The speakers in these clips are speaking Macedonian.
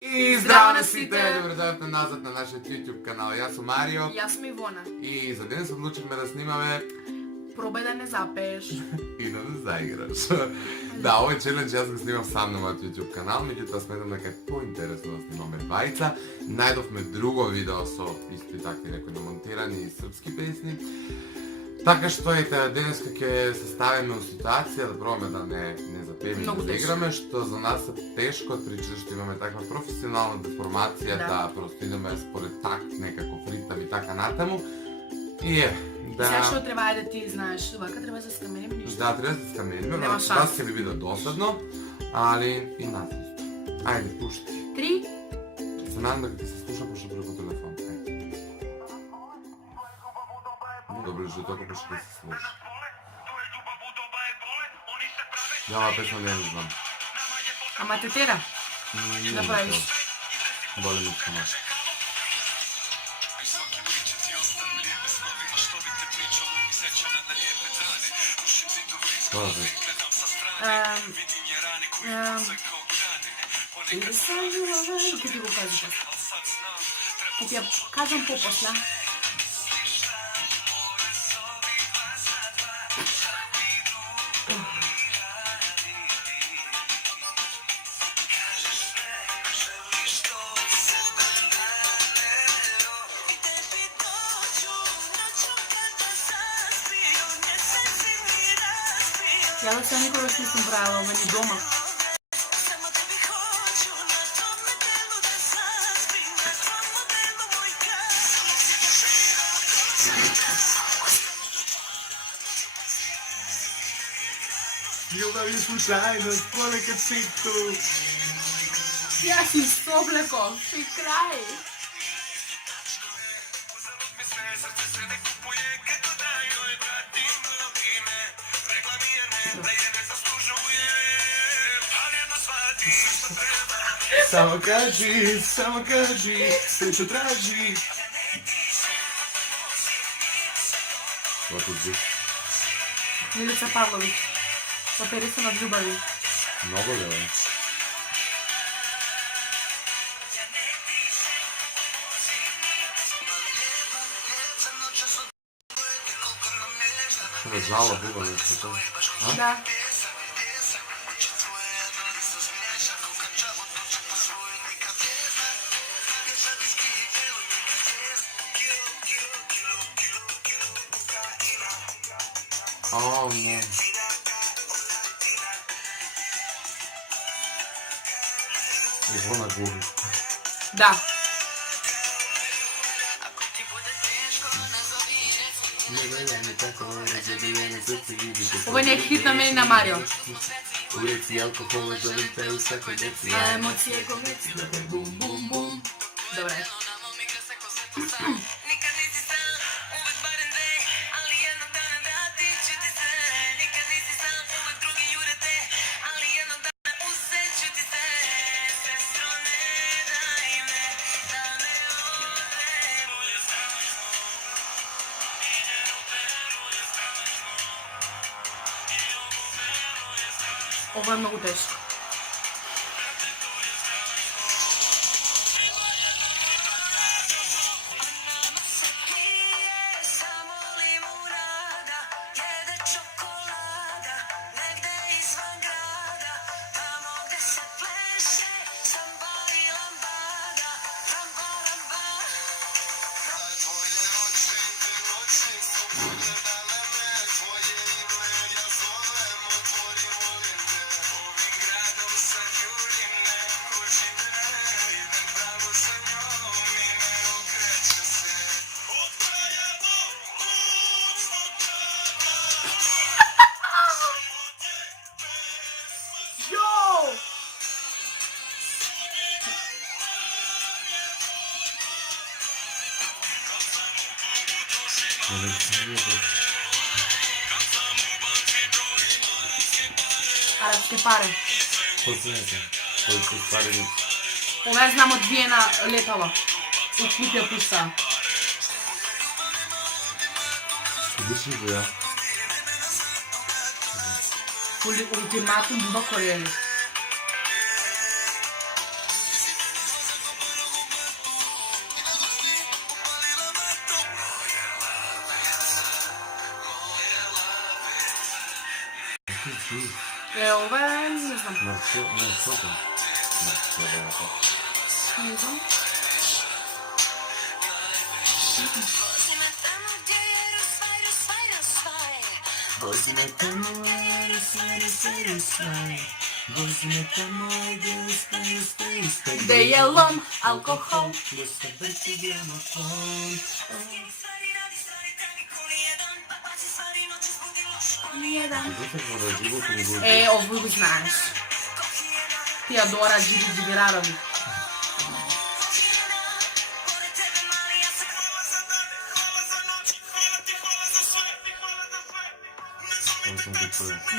I zdravo na svite, dobrodošli nazad na našem YouTube kanalu. Ja sam Mario. Ja sam Ivona. I za danas odlučimo da snimame Probaj da ne zapeš. i da ne zaigraš. Da, ovaj challenge ja sam snimam sam na moj YouTube kanal, međutim smatram da je pointeresno da snimame dvajica. Najdofme drugo video so isti takvi neko namontirani srpski pesni. Така што ете, денес ќе се ставиме у ситуација да пробаме да не запееме и да заиграме, што за нас е тешко, причина што имаме таква професионална деформација, да просто идеме според такт, некаков ритам и така натаму. И да... Сега што треба да ти знаеш, вака треба да скаменим ништо. Да, треба да скаменим, но тоа ќе ви биде досадно, али и нас исто. Ајде, пушти. 3. Се надам да ти се слуша пошто преку телефон. Добре, že toliko pa še se sluša. Ja, ova pesma ne znam. Ама те тера? Да правиш. Боли ми само. Тоа е. Ке ти го кажа. Ке ти ја кажам попосля. Ja da sam nikada nisam pravila meni doma. Ljubav je slučajnost, ponekad si tu. Ja si sobleko, si kraj. Samo kaži, sve što traži. What is this? Milica Pavlović. Operisan od ljubavi. Mnogo li je? Što je žala bila nešto to? Da. Oh, ne. Ivona gubi. Da. Ovo je nek hit na meni na Mario. Ureci alkohola, želim te u svakoj deci. A emocije komeci. Bum, bum, bum. Dobre. Ovo je mnogo teško. Arapske pare. Poznajte, koliko stvari... Ова ја знам од Виена летала. У Кутија пуста. Виши го ја. Ултиматум Бакорели. Ова е, не знам. Марче, не, што тоа? Марче, Не знам. Возьме тамо, возьме тамо, Де е лом, алкохол. Ниједан. Е, овој го знаеш. Теодора Джибирарови.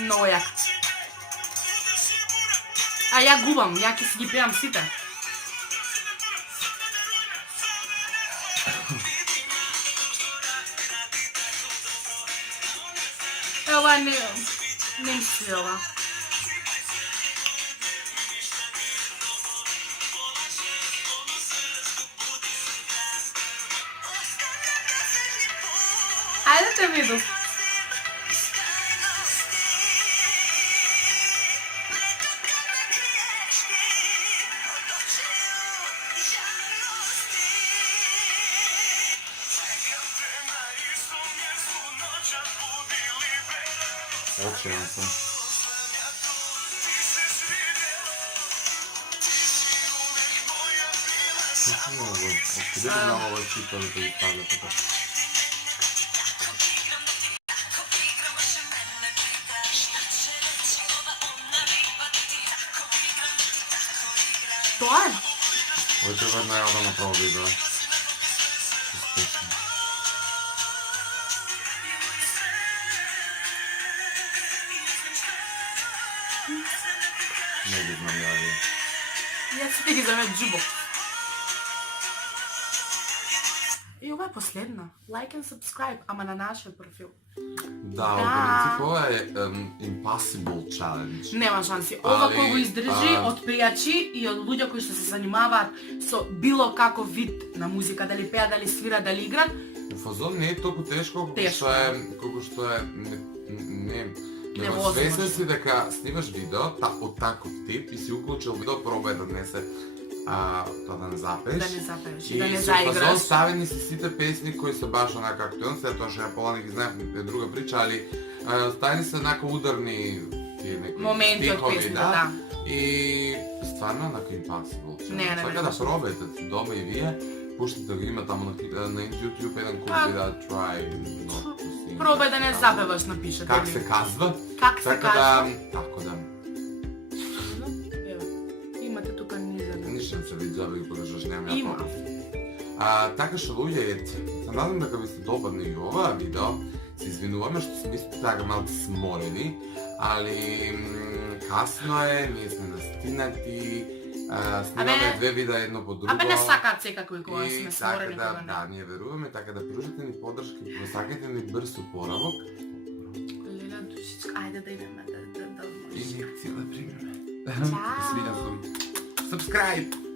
Много јак. А ја губам, ја ќе си ги пеам сите. Ова не ми се ова. Ајде те виду. Очевидно съм. Какво много? Откъде да знам ова чита да ги ставя така? Тоа е? Ова треба една ја да направо видео. Успешно. Не ги знам ја вие. Јас сите ги знам джубо. И ова е последна. Like and subscribe, ама на нашиот профил. Да, во принцип ова е impossible challenge. Нема шанси. Ова кој го издржи од пријачи и од луѓе кои што се занимаваат со било каков вид на музика, дали пеат, дали свират, дали играт. Фазон не е толку тешко колку што е не Невозможно. свесен си дека снимаш видео од таков тип и си уклучил видео, пробај да не се тоа да не запеш. Да не запееш и да не И со фазон заиграш. ставени си сите песни кои се баш онака както он, сега тоа што ја пола не ги знаев, е друга прича, али ставени се онака ударни тие некои Моменти од стихови, песната, да. И стварно онака impossible. Не, Така да пробајте дома и вие, пуштите го има таму на YouTube еден куп видеа try not to sing. Пробај да не запеваш, напишете. Как се казва? Как се Така кажа? Така да. Ево. Имате тука низа. Ништо не се види, да ги подржаш, нема Има. Така што луѓе, се надам дека ви се допадне и ова видео. Се извинуваме што сме исто така малку сморени, али касно е, ние сме настинати, снимаме две видеа едно по друго. Абе не сакаат секако кога И сме така створени кога не. да, ние веруваме, така да пружите ни подршка, сакате ни брз опоравок. Леля душичка, ајде да идеме да Инjekција да примеме. Чао. Свиѓа сум. Subscribe!